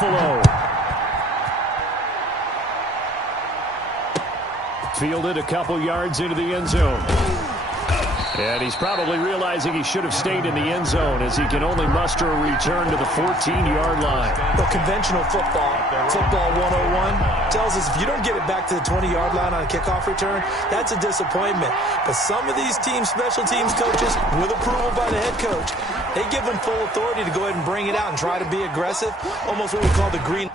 Buffalo. Fielded a couple yards into the end zone. And he's probably realizing he should have stayed in the end zone as he can only muster a return to the 14-yard line. Well, conventional football 101, tells us if you don't get it back to the 20-yard line on a kickoff return, that's a disappointment. But some of these special teams coaches, with approval by the head coach, they give them full authority to go ahead and bring it out and try to be aggressive, almost what we call the green.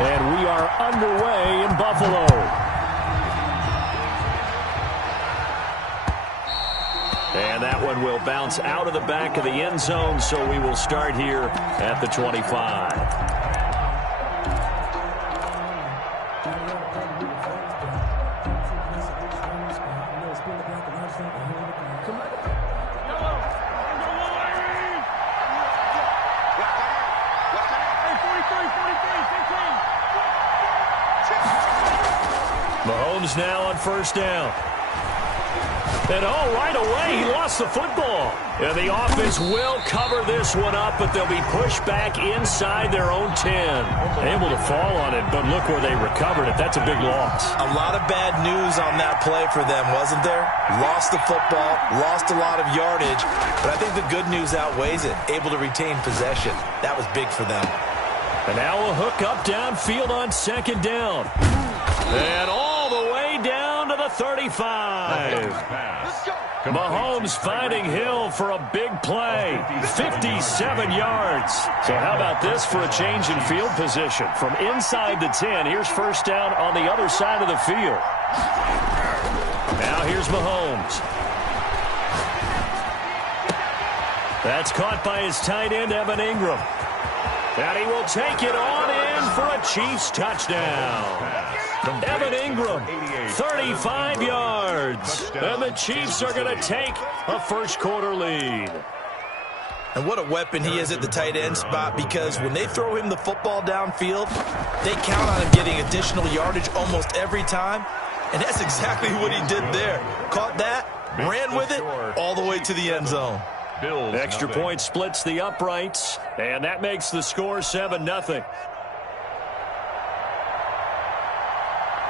And we are underway in Buffalo. And that one will bounce out of the back of the end zone, so we will start here at the 25. Mahomes now on first down. And right away, he lost the football. And the offense will cover this one up, but they'll be pushed back inside their own 10. Able to fall on it, but look where they recovered it. That's a big loss. A lot of bad news on that play for them, wasn't there? Lost the football, lost a lot of yardage, but I think the good news outweighs it. Able to retain possession. That was big for them. And now a hook up downfield on second down. And all the way down to the 35. Mahomes finding Hill for a big play. 57 yards. So how about this for a change in field position? From inside the 10, here's first down on the other side of the field. Now here's Mahomes. That's caught by his tight end, Evan Ingram. And he will take it on in for a Chiefs touchdown. Evan Ingram, 35 yards. And the Chiefs are going to take a first-quarter lead. And what a weapon he is at the tight end spot, because when they throw him the football downfield, they count on him getting additional yardage almost every time. And that's exactly what he did there. Caught that, ran with it, all the way to the end zone. Extra point splits the uprights, and that makes the score 7-0.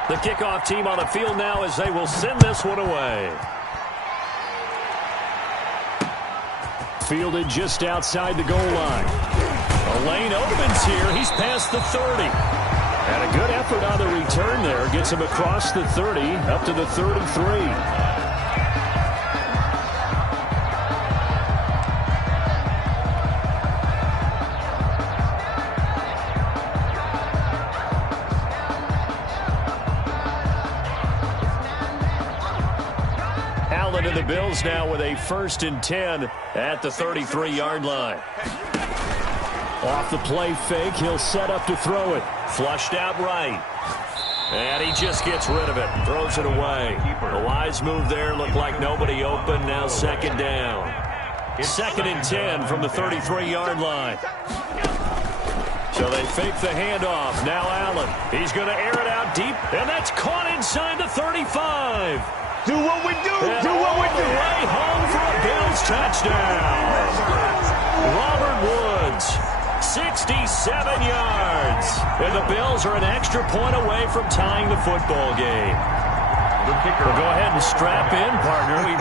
The kickoff team on the field now as they will send this one away. Fielded just outside the goal line. A lane opens here. He's past the 30. And a good effort on the return there. Gets him across the 30, up to the 33. The Bills now with a 1st and 10 at the 33-yard line. Off the play fake, he'll set up to throw it. Flushed out right. And he just gets rid of it. Throws it away. A wise move there. Looked like nobody open. Now second down. 2nd and 10 from the 33-yard line. So they fake the handoff. Now Allen. He's going to air it out deep. And that's caught inside the 35. Do what we do. And do what we do. Way home for a Bills touchdown. Robert Woods, 67 yards. And the Bills are an extra point away from tying the football game. Well, go ahead and strap in, partner. We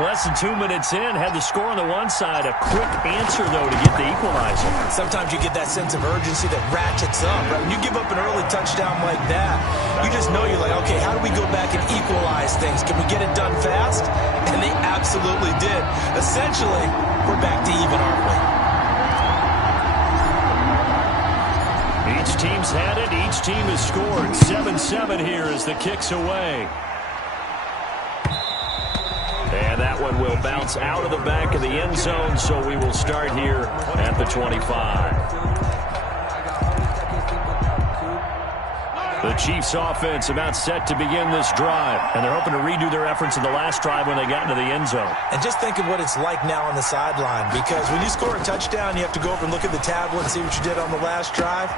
less than 2 minutes in, had the score on the one side. A quick answer, though, to get the equalizer. Sometimes you get that sense of urgency that ratchets up, right? When you give up an early touchdown like that, you just know you're like, okay, how do we go back and equalize things? Can we get it done fast? And they absolutely did. Essentially, we're back to even, aren't we? Each team's had it. Each team has scored. 7-7 here as the kick's away. And that one will bounce out of the back of the end zone, so we will start here at the 25. The Chiefs offense about set to begin this drive, and they're hoping to redo their efforts in the last drive when they got into the end zone. And just think of what it's like now on the sideline, because when you score a touchdown, you have to go over and look at the tablet and see what you did on the last drive.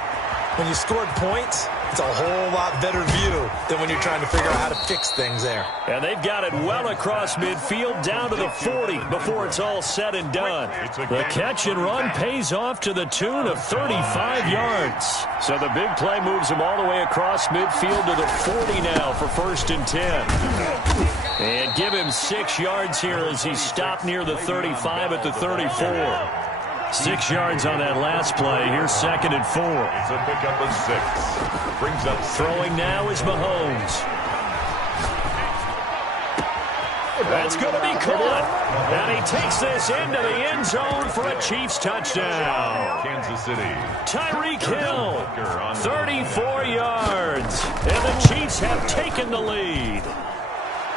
When you scored points, it's a whole lot better view than when you're trying to figure out how to fix things there. And they've got it well across midfield down to the 40 before it's all said and done. The catch and run pays off to the tune of 35 yards. So the big play moves him all the way across midfield to the 40 now for 1st and 10. And give him 6 yards here as he stopped near the 35 at the 34. 6 yards on that last play. Here's 2nd and 4. It's a pickup of 6. Brings up throwing now is Mahomes. That's going to be caught. And he takes this into the end zone for a Chiefs touchdown. Kansas City. Tyreek Hill, 34 yards. And the Chiefs have taken the lead.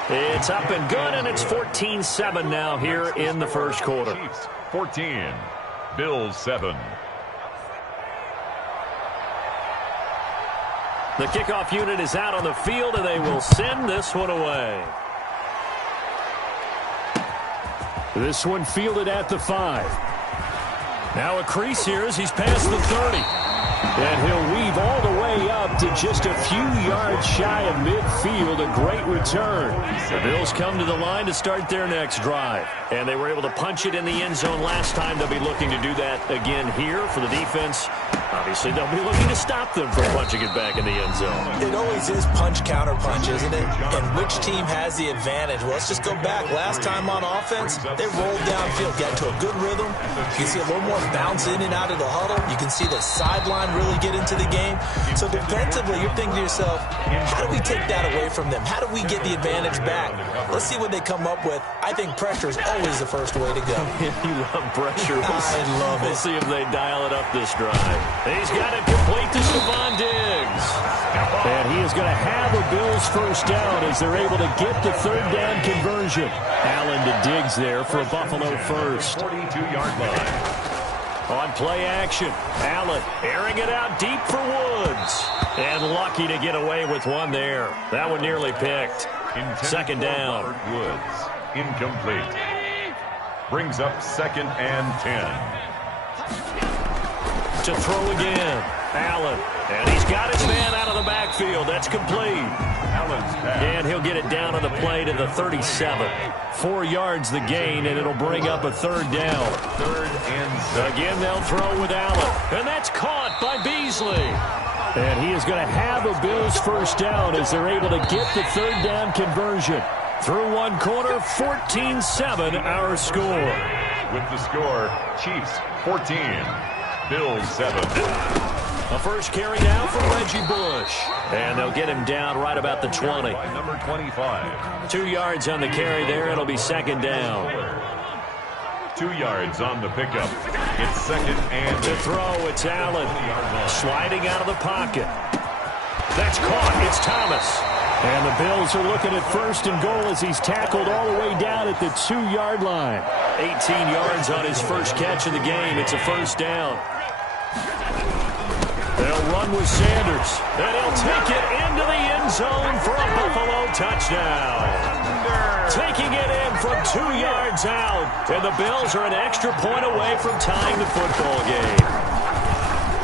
It's up and good, and it's 14-7 now here in the first quarter. Chiefs 14. Bills 7. The kickoff unit is out on the field, and they will send this one away. This one fielded at the 5. Now a crease here as he's past the 30. And he'll weave all the way up to just a few yards shy of midfield. A great return. The Bills come to the line to start their next drive. And they were able to punch it in the end zone last time. They'll be looking to do that again here for the defense. Obviously, they'll be looking to stop them from punching it back in the end zone. It always is punch-counter-punch, isn't it? And which team has the advantage? Well, let's just go back. Last time on offense, they rolled downfield, got to a good rhythm. You can see a little more bounce in and out of the huddle. You can see the sideline really get into the game. So defensively, you're thinking to yourself, how do we take that away from them? How do we get the advantage back? Let's see what they come up with. I think pressure is always the first way to go. You love pressure. I love it. We'll see if they dial it up this drive. He's got it complete to Stephon Diggs. And he is going to have a Bills first down as they're able to get the third down conversion. Allen to Diggs there for a Buffalo first. 42-yard line. On play action, Allen airing it out deep for Woods. And lucky to get away with one there. That one nearly picked. Second down. Woods. Incomplete. Brings up 2nd and 10. To throw again, Allen. And he's got his man out of the backfield. That's complete. And he'll get it down on the play to the 37. 4 yards the gain, and it'll bring up a third down. 3rd and 7. Again, they'll throw with Allen. And that's caught by Beasley. And he is going to have a Bills first down as they're able to get the third down conversion. Through one quarter, 14-7 our score. With the score, Chiefs 14, Bills 7. A first carry now from Reggie Bush. And they'll get him down right about the 20. By number 25. 2 yards on the carry there. It'll be second down. 2 yards on the pickup. It's 2nd and To throw, it's Allen. Sliding out of the pocket. That's caught. It's Thomas. And the Bills are looking at first and goal as he's tackled all the way down at the 2-yard line. 18 yards on his first catch of the game. It's a first down. They'll run with Sanders. And he'll take it into the end zone for a Buffalo touchdown. Taking it in from 2 yards out. And the Bills are an extra point away from tying the football game.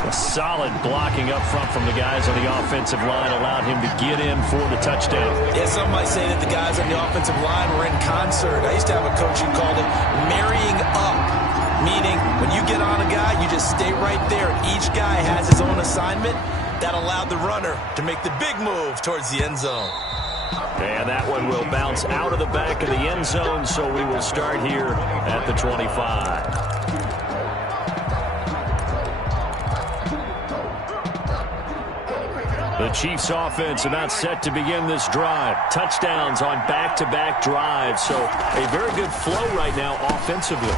A solid blocking up front from the guys on the offensive line allowed him to get in for the touchdown. Yeah, some might say that the guys on the offensive line were in concert. I used to have a coach who called it marrying up, meaning when you get on a guy, you just stay right there. Each guy has his own assignment. That allowed the runner to make the big move towards the end zone. And that one will bounce out of the back of the end zone, so we will start here at the 25. The Chiefs offense about set to begin this drive. Touchdowns on back-to-back drives. So a very good flow right now offensively.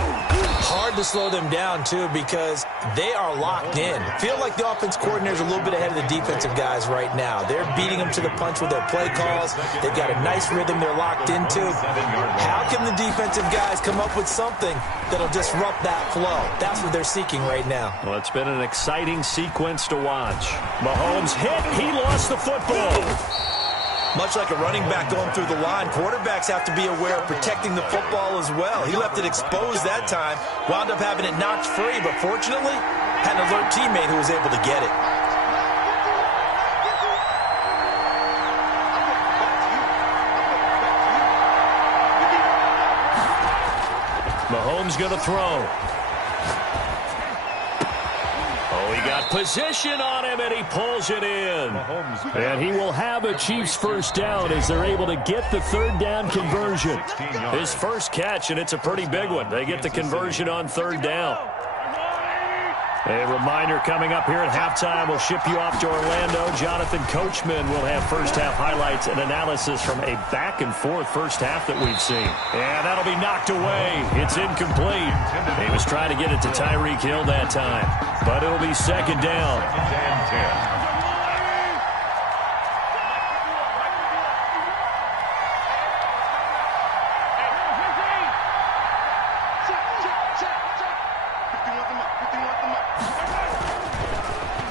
Hard to slow them down, too, because they are locked in. Feel like the offense coordinator's a little bit ahead of the defensive guys right now. They're beating them to the punch with their play calls. They've got a nice rhythm they're locked into. How can the defensive guys come up with something that'll disrupt that flow? That's what they're seeking right now. Well, it's been an exciting sequence to watch. Mahomes hit. He lost the football. Much like a running back going through the line, quarterbacks have to be aware of protecting the football as well. He left it exposed that time, wound up having it knocked free, but fortunately, had an alert teammate who was able to get it. Mahomes going to throw. Oh, he got position on him, and he pulls it in. And he will have a Chiefs first down as they're able to get the third down conversion. His first catch, and it's a pretty big one. They get the conversion on third down. A reminder coming up here at halftime, we'll ship you off to Orlando. Jonathan Coachman will have first-half highlights and analysis from a back-and-forth first half that we've seen. And that'll be knocked away. It's incomplete. He was trying to get it to Tyreek Hill that time. But it'll be second down.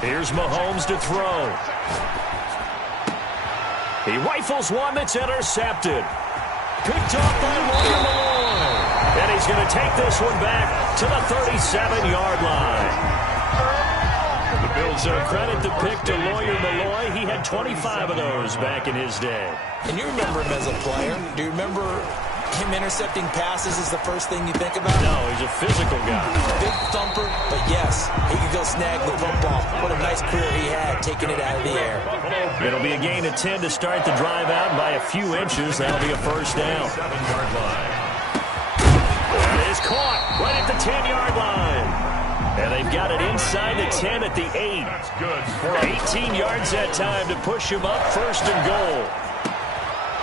Here's Mahomes to throw. He rifles one that's intercepted. Picked off by William Malloy. And he's going to take this one back to the 37-yard line. The Bills So credit the pick to Lawyer Malloy. He had 25 of those back in his day. And you remember him as a player. Do you remember him intercepting passes is the first thing you think about? No, he's a physical guy. Big thumper, but yes, he could go snag the football. What a nice career he had, taking it out of the air. It'll be a gain of 10 to start the drive out, and by a few inches, that'll be a first down. 7-yard line. That is caught right at the 10-yard line. And they've got it inside the 10 at the 8. That's good. For 18 yards that time to push him up, first and goal.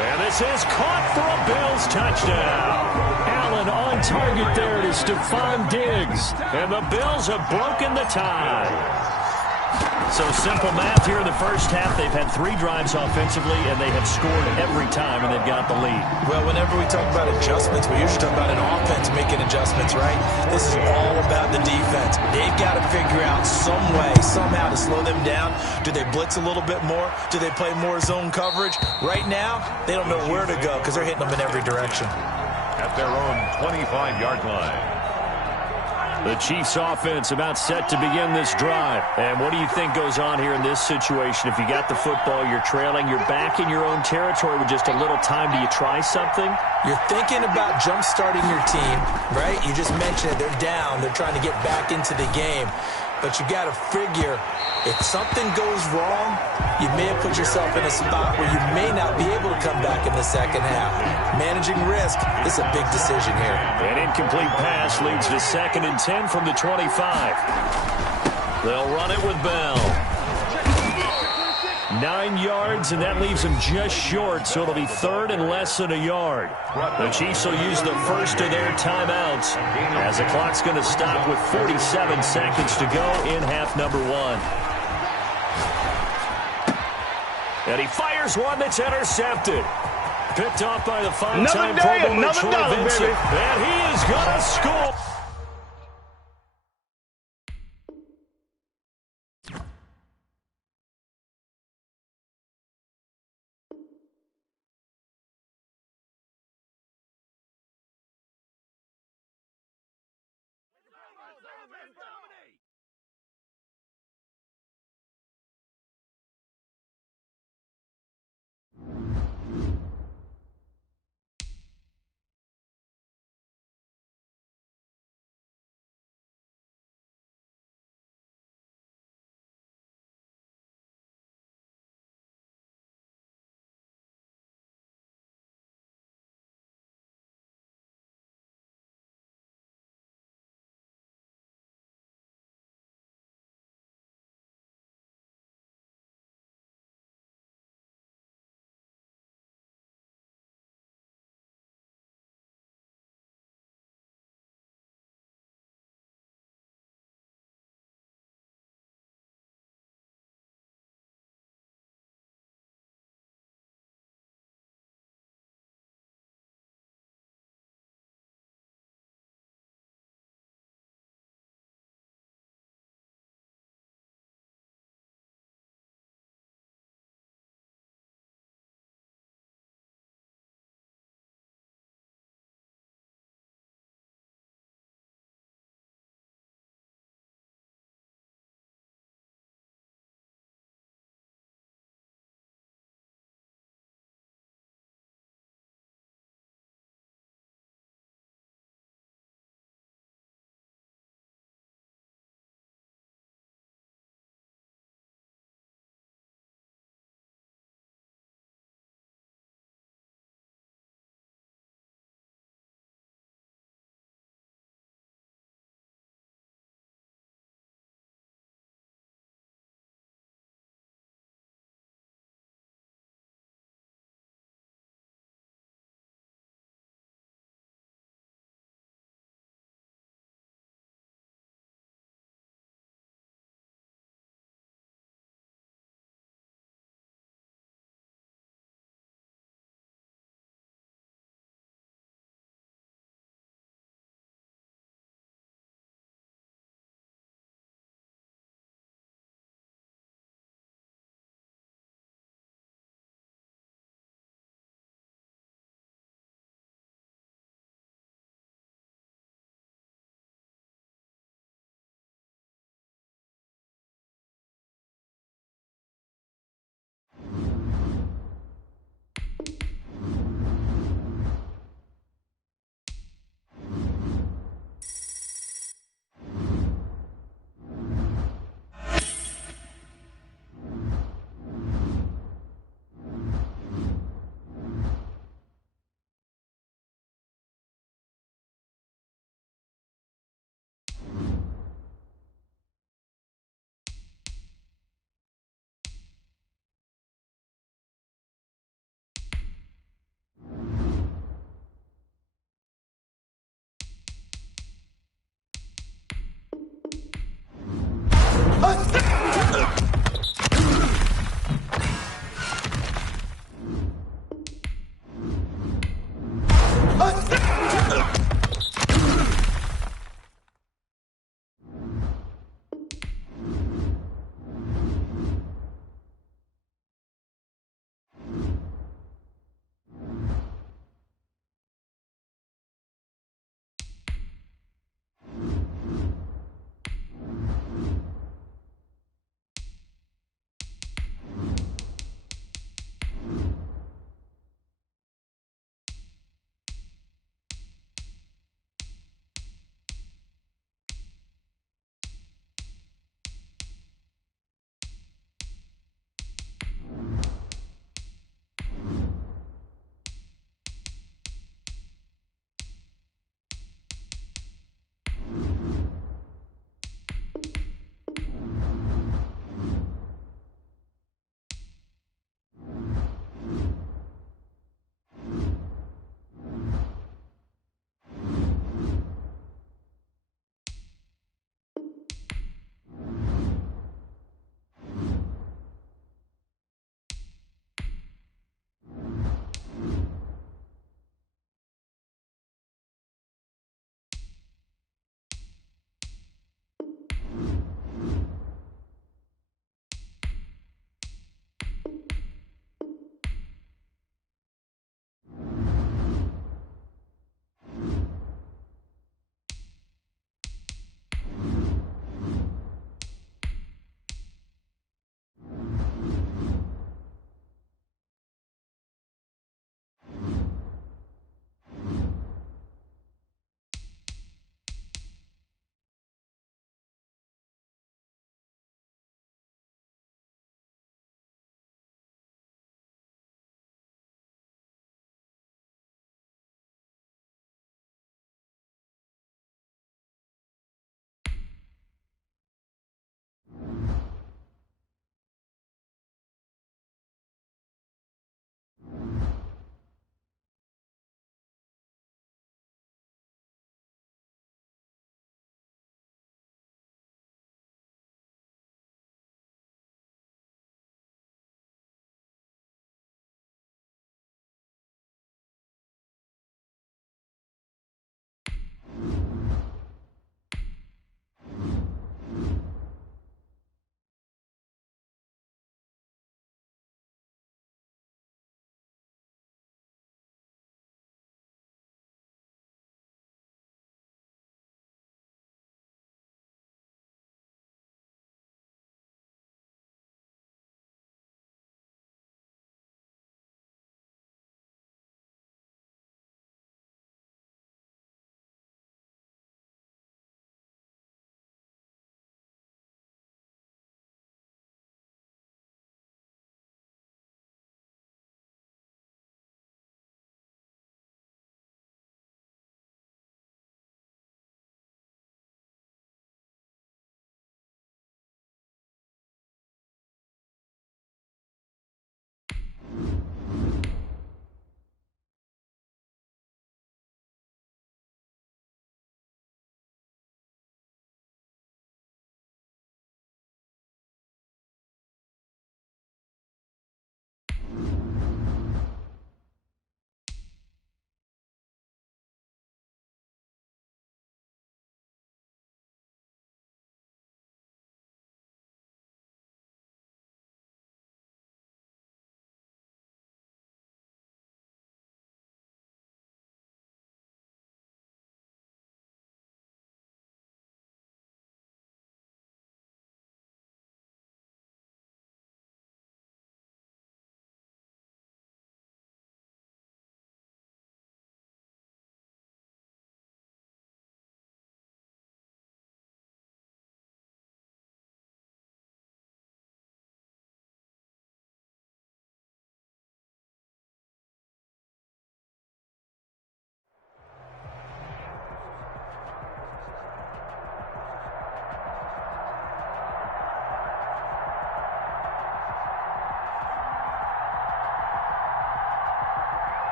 And this is caught for a Bills touchdown. Allen on target there to Stephon Diggs. And the Bills have broken the tie. So simple math here in the first half. They've had 3 drives offensively, and they have scored every time, and they've got the lead. Well, whenever we talk about adjustments, we usually talk about an offense making adjustments, right? This is all about the defense. They've got to figure out some way, somehow to slow them down. Do they blitz a little bit more? Do they play more zone coverage? Right now, they don't know where to go because they're hitting them in every direction. At their own 25-yard line. The Chiefs offense about set to begin this drive. And what do you think goes on here in this situation? If you got the football, you're trailing, you're back in your own territory with just a little time. Do you try something? You're thinking about jump-starting your team, right? You just mentioned it. They're down. They're trying to get back into the game. But you got to figure, if something goes wrong, you may have put yourself in a spot where you may not be able to come back in the second half. Managing risk is a big decision here. An incomplete pass leads to 2nd and 10 from the 25. They'll run it with Bell. 9 yards, and that leaves him just short, so it'll be 3rd and less than a yard. The Chiefs will use the first of their timeouts as the clock's going to stop with 47 seconds to go in half number 1. And he fires one that's intercepted. Picked off by the five-time Pro Bowler Troy Vincent. And he is going to score.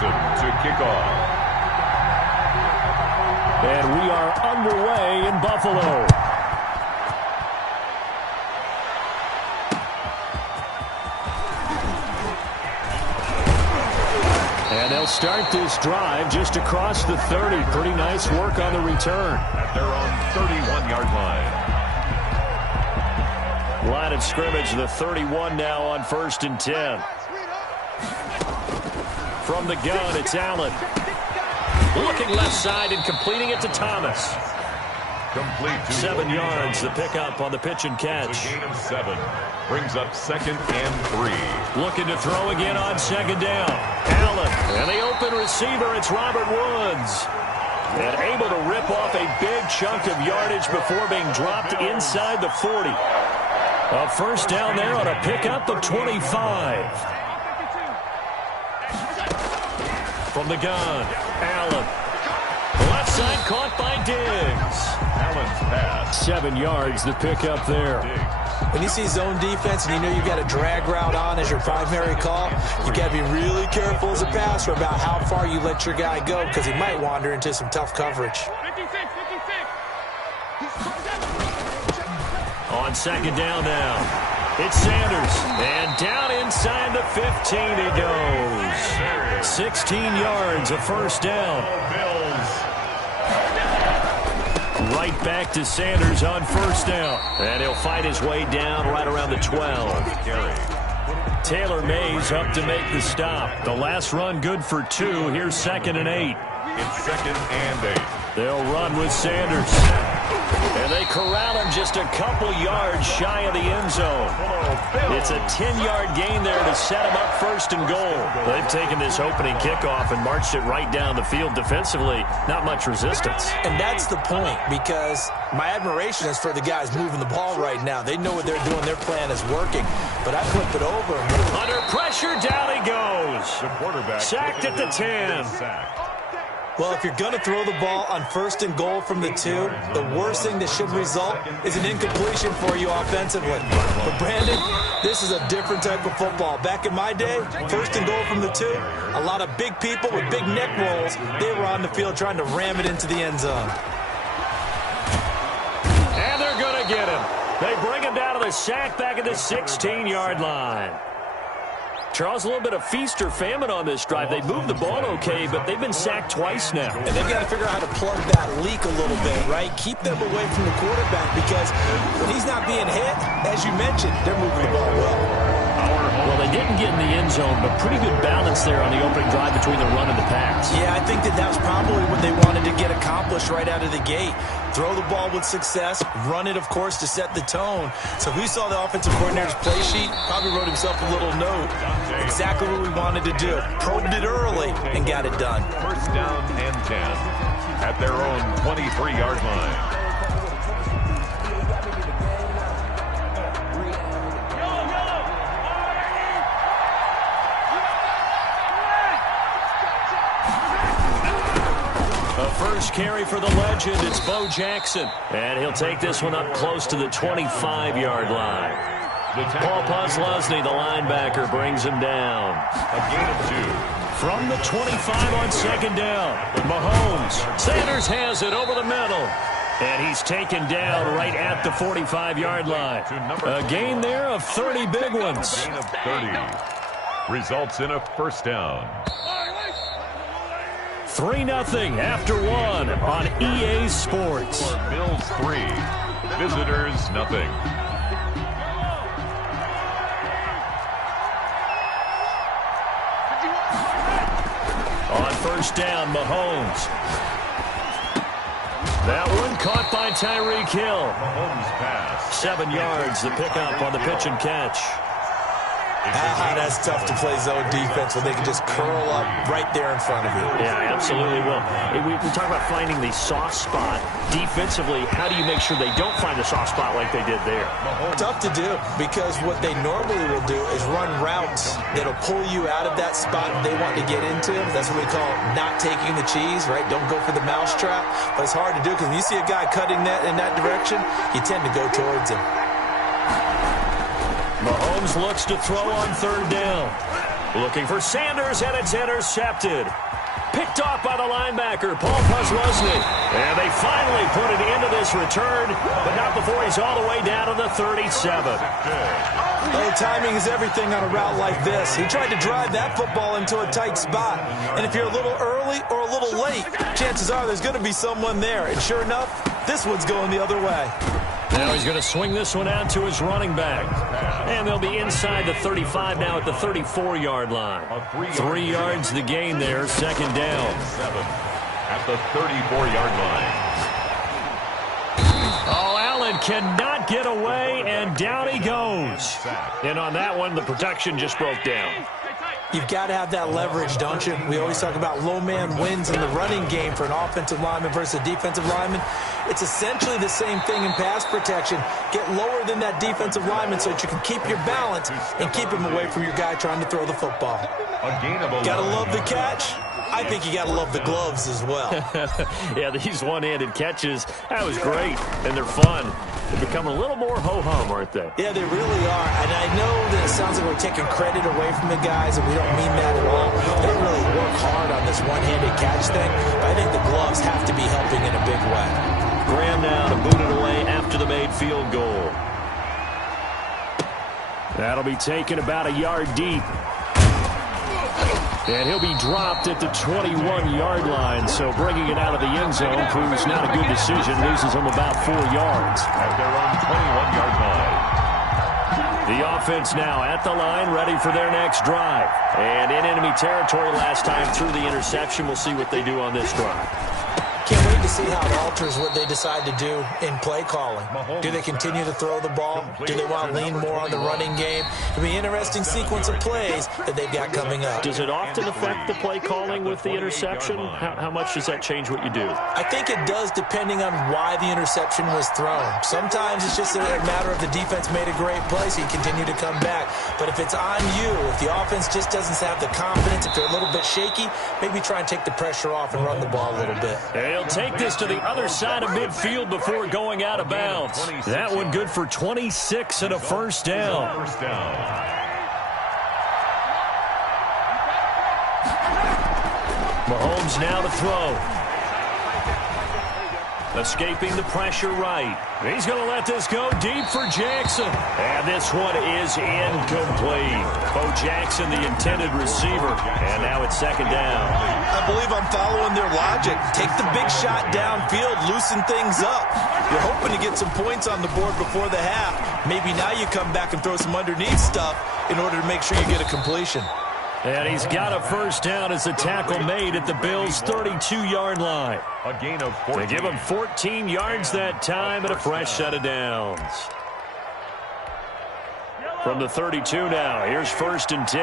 Jackson to kick off. And we are underway in Buffalo. And they'll start this drive just across the 30. Pretty nice work on the return. At their own 31-yard line. Line of scrimmage, the 31 now on 1st and 10. From the gun, it's Allen. Looking left side and completing it to Thomas. Complete to 7 yards, the pickup on the pitch and catch. The gain of 7 brings up 2nd and 3. Looking to throw again on 2nd down. Allen, and the open receiver, it's Robert Woods. And able to rip off a big chunk of yardage before being dropped inside the 40. A first down there on a pickup of 25. From the gun, Allen. Left side caught by Diggs. Allen's pass. 7 yards, the pickup there. When you see zone defense and you know you've got a drag route on as your primary call, you got to be really careful as a passer about how far you let your guy go because he might wander into some tough coverage. On 2nd down now, it's Sanders. And down inside the 15 he goes. 16 yards, a first down. Right back to Sanders on 1st down. And he'll fight his way down right around the 12. Taylor Mays up to make the stop. The last run good for 2. Here's 2nd and 8. It's 2nd and 8. They'll run with Sanders. And they corral him just a couple yards shy of the end zone. It's a 10-yard gain there to set him up 1st and goal. They've taken this opening kickoff and marched it right down the field defensively. Not much resistance. And that's the point, because my admiration is for the guys moving the ball right now. They know what they're doing. Their plan is working. But I flip it over. Under pressure, down he goes. The quarterback sacked at the 10. Well, if you're going to throw the ball on 1st and goal from the 2, the worst thing that should result is an incompletion for you offensively. But, Brandon, this is a different type of football. Back in my day, 1st and goal from the 2, a lot of big people with big neck rolls, they were on the field trying to ram it into the end zone. And they're going to get him. They bring him down to the sack back at the 16-yard line. Charles, a little bit of feast or famine on this drive. They moved the ball okay, but they've been sacked twice now. And they've got to figure out how to plug that leak a little bit, right? Keep them away from the quarterback because when he's not being hit, as you mentioned, they're moving the ball well. Well, they didn't get in the end zone, but pretty good balance there on the opening drive between the run and the pass. Yeah, I think that was probably what they wanted to get accomplished right out of the gate. Throw the ball with success, run it, of course, to set the tone. So who saw the offensive coordinator's play sheet? Probably wrote himself a little note. Exactly what we wanted to do. Probed it early and got it done. 1st down and 10 at their own 23-yard line. First carry for the legend, it's Bo Jackson. And he'll take this one up close to the 25-yard line. Paul Posluszny, the linebacker, brings him down. A gain of 2. From the 25 on 2nd down, Mahomes. Sanders has it over the middle. And he's taken down right at the 45-yard line. A gain there of 30 big ones. A gain of 30. Results in a first down. 3-0 after 1 on EA Sports. Bills 3, visitors nothing. On 1st down, Mahomes. That one caught by Tyreek Hill. Mahomes pass. 7 yards, the pickup on the pitch and catch. That's tough to play zone defense when they can just curl up right there in front of you. Yeah, absolutely. Well, we talk about finding the soft spot. Defensively, how do you make sure they don't find the soft spot like they did there? Tough to do because what they normally will do is run routes that'll pull you out of that spot they want to get into. That's what we call not taking the cheese, right? Don't go for the mousetrap. But it's hard to do because when you see a guy cutting that in that direction, you tend to go towards him. Mahomes Mahomes looks to throw on third down. Looking for Sanders, and it's intercepted. Picked off by the linebacker, Paul Posluszny. And they finally put an end to this return, but not before he's all the way down to the 37. Oh, timing is everything on a route like this. He tried to drive that football into a tight spot. And if you're a little early or a little late, chances are there's going to be someone there. And sure enough, this one's going the other way. Now he's going to swing this one out to his running back. And they'll be inside the 35 now at the 34-yard line. 3 yards the gain there, second down. At the 34-yard line. Oh, Allen cannot get away, and down he goes. And on that one, the protection just broke down. You've got to have that leverage, don't you? We always talk about low man wins in the running game for an offensive lineman versus a defensive lineman. It's essentially the same thing in pass protection. Get lower than that defensive lineman so that you can keep your balance and keep him away from your guy trying to throw the football. Got to love the catch. I think you got to love the gloves as well. Yeah, these one-handed catches, that was great, and they're fun. They're becoming a little more ho-hum, aren't they? Yeah, they really are. And I know that it sounds like we're taking credit away from the guys, and we don't mean that at all. They really work hard on this one-handed catch thing, but I think the gloves have to be helping in a big way. Graham now to boot it away after the made field goal. That'll be taken about a yard deep. And he'll be dropped at the 21-yard line, so bringing it out of the end zone proves not a good decision. Loses him about 4 yards. At their own 21-yard line. The offense now at the line, ready for their next drive. And in enemy territory last time through the interception. We'll see what they do on this drive. Can't wait to see how it alters what they decide to do in play calling. Do they continue to throw the ball? Do they want to lean more on the running game? It'll be an interesting sequence of plays that they've got coming up. Does it often affect the play calling with the interception? How much does that change what you do? I think it does depending on why the interception was thrown. Sometimes it's just a matter of the defense made a great play, so you continue to come back. But if it's on you, if the offense just doesn't have the confidence, if they're a little bit shaky, maybe try and take the pressure off and run the ball a little bit. They'll take this to the other side of midfield before going out of bounds. That one good for 26 and a first down. Mahomes now to throw. Escaping the pressure right. He's going to let this go deep for Jackson. And this one is incomplete. Bo Jackson, the intended receiver. And now it's second down. I believe I'm following their logic. Take the big shot downfield, loosen things up. You're hoping to get some points on the board before the half. Maybe now you come back and throw some underneath stuff in order to make sure you get a completion. And he's got a first down as the tackle made at the Bills' 32-yard line. A gain of 14. They give him 14 yards that time and a fresh set of downs. From the 32 now, here's first and 10.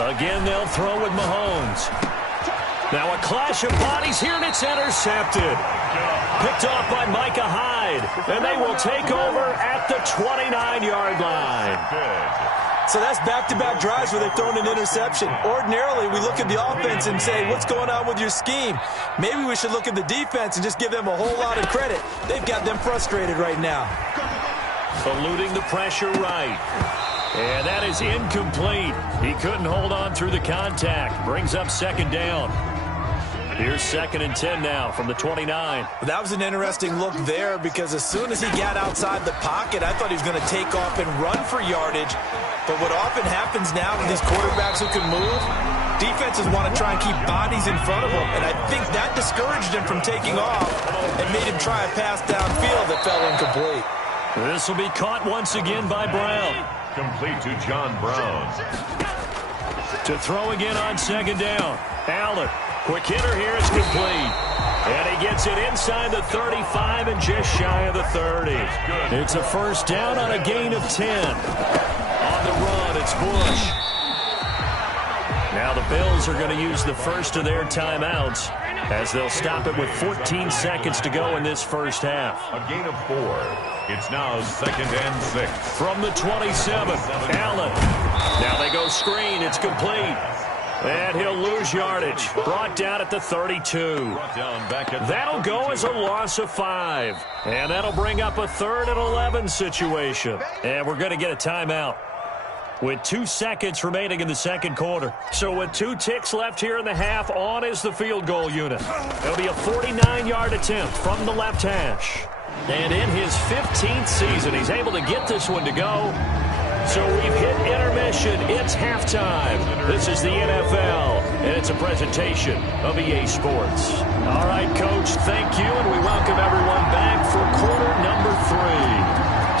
Again, they'll throw with Mahomes. Now a clash of bodies here, and it's intercepted. Picked off by Micah Hyde. And they will take over at the 29-yard line. So that's back-to-back drives where they've thrown an interception. Ordinarily, we look at the offense and say, what's going on with your scheme? Maybe we should look at the defense and just give them a whole lot of credit. They've got them frustrated right now. Eluding the pressure right. And that is incomplete. He couldn't hold on through the contact. Brings up second down. Here's second and 10 now from the 29. That was an interesting look there because as soon as he got outside the pocket, I thought he was going to take off and run for yardage. But what often happens now with these quarterbacks who can move, defenses want to try and keep bodies in front of them. And I think that discouraged him from taking off and made him try a pass downfield that fell incomplete. This will be caught once again by Brown. Complete to John Brown. To throw again on second down. Allen. Quick hitter here is complete. And he gets it inside the 35 and just shy of the 30. It's a first down on a gain of 10. On the run, it's Bush. Now the Bills are going to use the first of their timeouts as they'll stop it with 14 seconds to go in this first half. A gain of 4. It's now second and 6. From the 27, Allen. Now they go screen. It's complete. And he'll lose yardage. Brought down at the 32. That'll go as a loss of 5. And that'll bring up a 3rd and 11 situation. And we're going to get a timeout with 2 seconds remaining in the second quarter. So with 2 ticks left here in the half, on is the field goal unit. It'll be a 49-yard attempt from the left hash. And in his 15th season, he's able to get this one to go. So we've hit intermission. It's halftime. This is the NFL, and it's a presentation of EA Sports. All right, Coach, thank you, and we welcome everyone back for quarter number 3.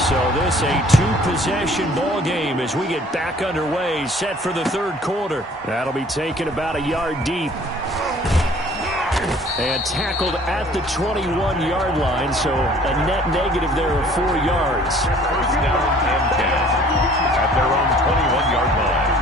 So this a 2-possession ball game as we get back underway, set for the third quarter. That'll be taken about a yard deep. And tackled at the 21-yard line, so a net negative there of 4 yards. First down and 10 at their own 21-yard line.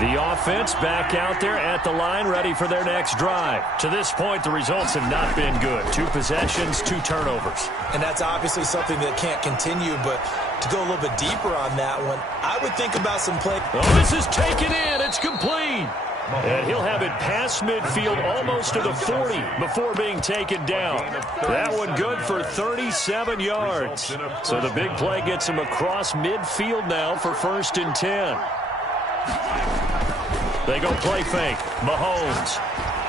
The offense back out there at the line, ready for their next drive. To this point, the results have not been good. 2 possessions, 2 turnovers. And that's obviously something that can't continue, but to go a little bit deeper on that one, I would think about some play. Oh, this is taken in. It's complete. And he'll have it past midfield almost to the 40 before being taken down. That one good for 37 yards. So the big play gets him across midfield now for 1st and 10. They go play fake. Mahomes.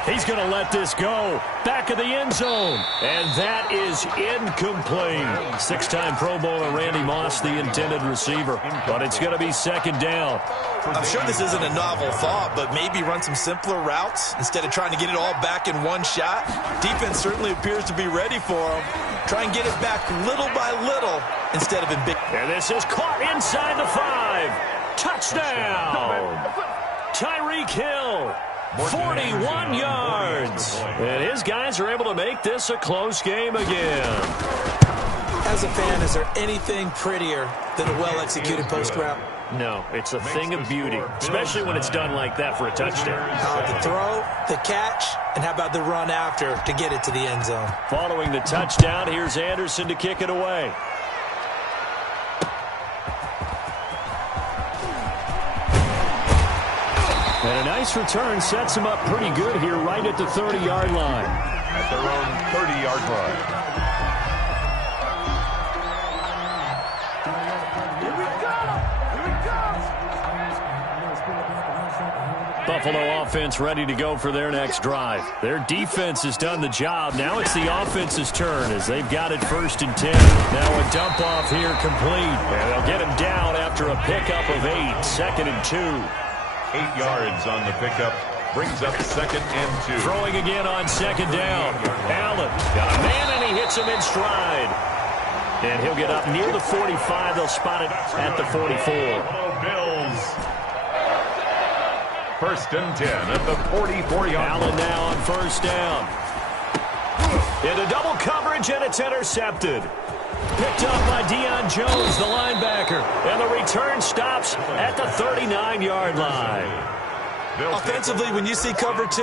He's going to let this go. Back of the end zone. And that is incomplete. 6-time Pro Bowler Randy Moss, the intended receiver. But it's going to be 2nd down. I'm sure this isn't a novel thought, but maybe run some simpler routes instead of trying to get it all back in one shot. Defense certainly appears to be ready for him. Try and get it back little by little instead of in big. And this is caught inside the 5. Touchdown. Tyreek Hill. 41 yards. And his guys are able to make this a close game again. As a fan, is there anything prettier than a well-executed post route? No, it's a thing of beauty, especially when it's done like that for a touchdown. The throw, the catch, and how about the run after to get it to the end zone? Following the touchdown, here's Anderson to kick it away. And a nice return sets him up pretty good here right at the 30-yard line. At their own 30-yard line. Buffalo offense ready to go for their next drive. Their defense has done the job. Now it's the offense's turn as they've got it 1st and 10. Now a dump off here complete. And they'll get him down after a pickup of 8. 2nd and 2. 8 yards on the pickup. Brings up 2nd and 2. Throwing again on 2nd down. Allen got a man and he hits him in stride. And he'll get up near the 45. They'll spot it at the 44. Bills. 1st and 10 at the 44-yard line. Allen now on 1st down. Into double coverage, and it's intercepted. Picked up by Deion Jones, the linebacker. And the return stops at the 39-yard line. Offensively, when you see cover 2,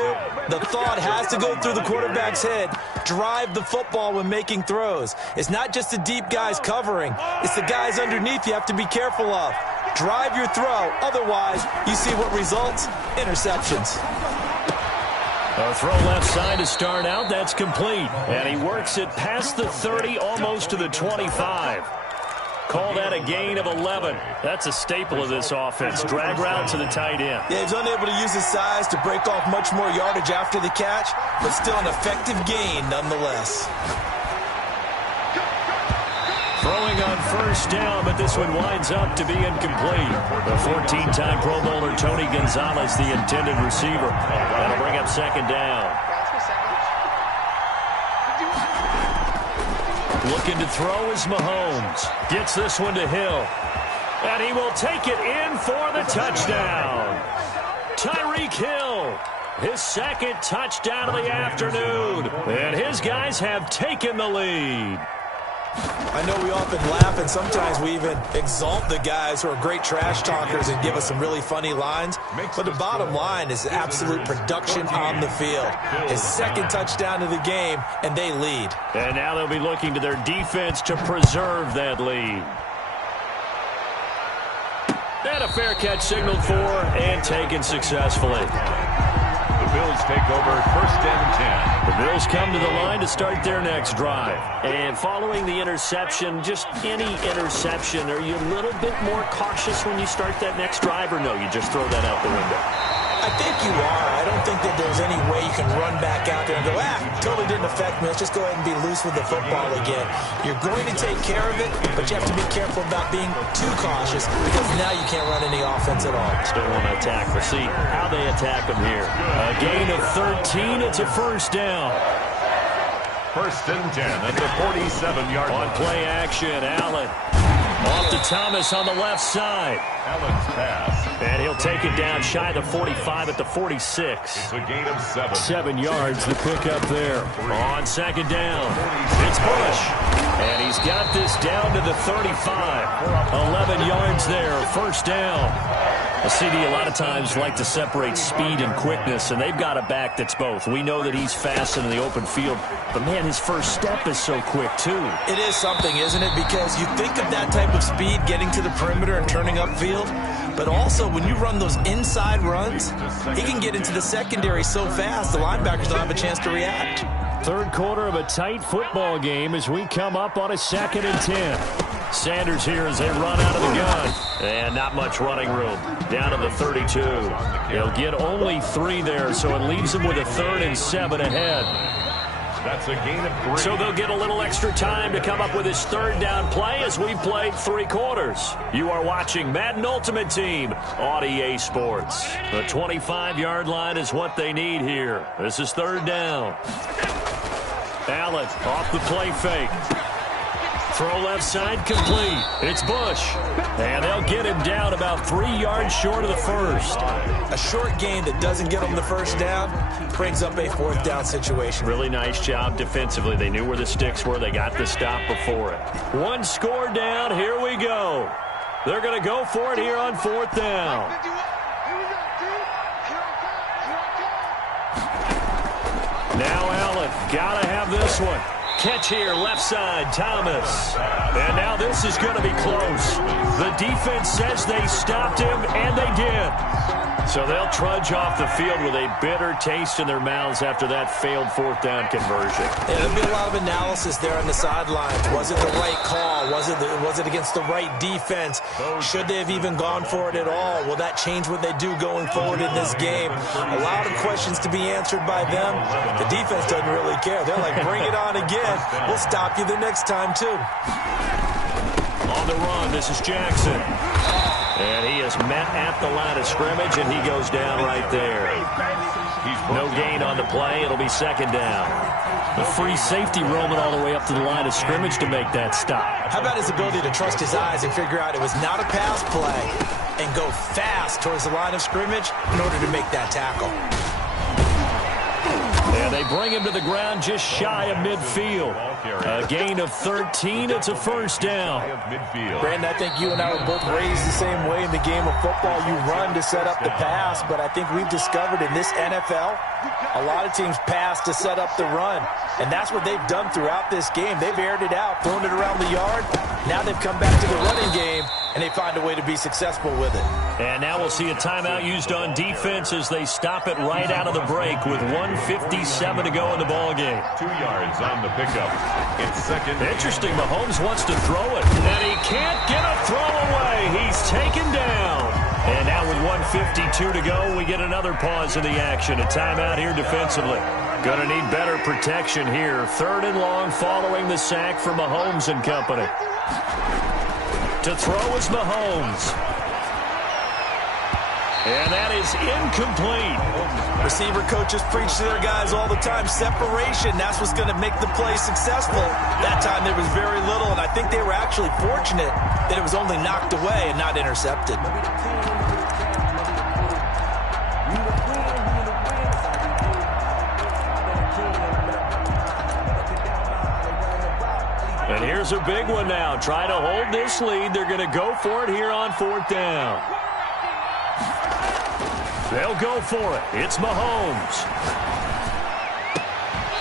the thought has to go through the quarterback's head. Drive the football when making throws. It's not just the deep guys covering. It's the guys underneath you have to be careful of. Drive your throw. Otherwise, you see what results? Interceptions. A throw left side to start out. That's complete. And he works it past the 30, almost to the 25. Call that a gain of 11. That's a staple of this offense. Drag route to the tight end. Yeah, he's unable to use his size to break off much more yardage after the catch, but still an effective gain nonetheless. Throwing on 1st down, but this one winds up to be incomplete. The 14-time Pro Bowler Tony Gonzalez, the intended receiver. That'll bring up 2nd down. Looking to throw is Mahomes. Gets this one to Hill. And he will take it in for the touchdown. Tyreek Hill, his 2nd touchdown of the afternoon. And his guys have taken the lead. I know we often laugh, and sometimes we even exalt the guys who are great trash talkers and give us some really funny lines. But the bottom line is absolute production on the field. His 2nd touchdown of the game, and they lead. And now they'll be looking to their defense to preserve that lead. And a fair catch signaled for and taken successfully. The Bills take over 1st and 10. The Bills come to the line to start their next drive. And following the interception, just any interception, are you a little bit more cautious when you start that next drive, or no, you just throw that out the window? I think you are. I don't think that there's any way you can run back out there and go, totally didn't affect me. Let's just go ahead and be loose with the football again. You're going to take care of it, but you have to be careful about being too cautious because now you can't run any offense at all. Still want to attack. We'll see how they attack them here. A gain of 13. It's a first down. 1st and 10 at the 47-yard line. On play action, Allen. Off to Thomas on the left side. Allen's pass. And he'll take it down shy of the 45 at the 46. It's a gain of 7. 7 yards to pick up there. On 2nd down, it's Bush. And he's got this down to the 35. 11 yards there, first down. A CD a lot of times like to separate speed and quickness, and they've got a back that's both. We know that he's fast in the open field, but, man, his first step is so quick, too. It is something, isn't it? Because you think of that type of speed getting to the perimeter and turning upfield, but also when you run those inside runs, he can get into the secondary so fast the linebackers don't have a chance to react. 3rd quarter of a tight football game as we come up on a 2nd and 10. Sanders here as they run out of the gun. And not much running room. Down to the 32. They'll get only 3 there, so it leaves them with a 3rd and 7 ahead. That's a gain of 3. So they'll get a little extra time to come up with his 3rd down play as we played 3 quarters. You are watching Madden Ultimate Team on EA Sports. The 25-yard line is what they need here. This is 3rd down. Allen off the play fake. Throw left side complete. It's Bush. And they'll get him down about 3 yards short of the 1st. A short gain that doesn't get them the 1st down brings up a 4th down situation. Really nice job defensively. They knew where the sticks were. They got the stop before it. 1 score down. Here we go. They're going to go for it here on 4th down. Now Allen. Got to have this one. Catch here, left side, Thomas. And now this is going to be close. The defense says they stopped him, and they did. So they'll trudge off the field with a bitter taste in their mouths after that failed 4th down conversion. Yeah, there'll be a lot of analysis there on the sidelines. Was it the right call? Was it against the right defense? Should they have even gone for it at all? Will that change what they do going forward in this game? A lot of questions to be answered by them. The defense doesn't really care. They're like, bring it on again. We'll stop you the next time, too. On the run, this is Jackson. And he is met at the line of scrimmage, and he goes down right there. No gain on the play. It'll be 2nd down. The free safety roaming all the way up to the line of scrimmage to make that stop. How about his ability to trust his eyes and figure out it was not a pass play and go fast towards the line of scrimmage in order to make that tackle? And they bring him to the ground just shy of midfield. A gain of 13. It's a 1st down. Brandon, I think you and I were both raised the same way in the game of football. You run to set up the pass, but I think we've discovered in this NFL, a lot of teams pass to set up the run. And that's what they've done throughout this game. They've aired it out, thrown it around the yard. Now they've come back to the running game, and they find a way to be successful with it. And now we'll see a timeout used on defense as they stop it right out of the break with 1:57 to go in the ballgame. 2 yards on the pickup. It's 2nd. Interesting, Mahomes wants to throw it, and he can't get a throw away. He's taken down. And now with 1:52 to go, we get another pause in the action. A timeout here defensively. Going to need better protection here. 3rd and long following the sack from Mahomes and company. To throw is Mahomes. And that is incomplete. Receiver coaches preach to their guys all the time. Separation, that's what's going to make the play successful. That time there was very little, and I think they were actually fortunate that it was only knocked away and not intercepted. And here's a big one now. Try to hold this lead. They're going to go for it here on 4th down. They'll go for it. It's Mahomes.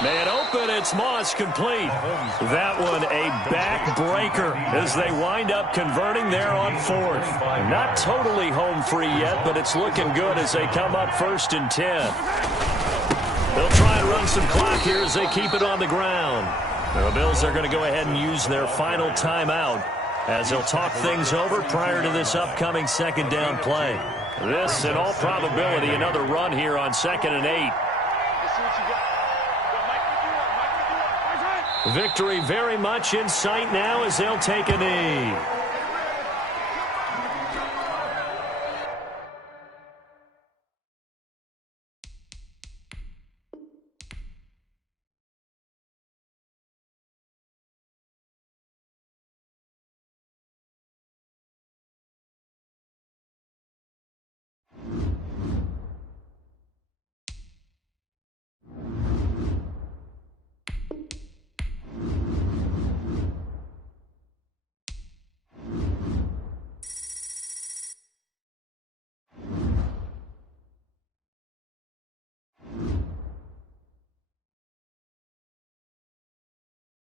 Man open, it's Moss complete. That one a backbreaker as they wind up converting there on fourth. Not totally home free yet, but it's looking good as they come up 1st and 10. They'll try and run some clock here as they keep it on the ground. The Bills are going to go ahead and use their final timeout as they'll talk things over prior to this upcoming 2nd down play. This, in all probability, another run here on 2nd and 8. Victory very much in sight now as they'll take a knee.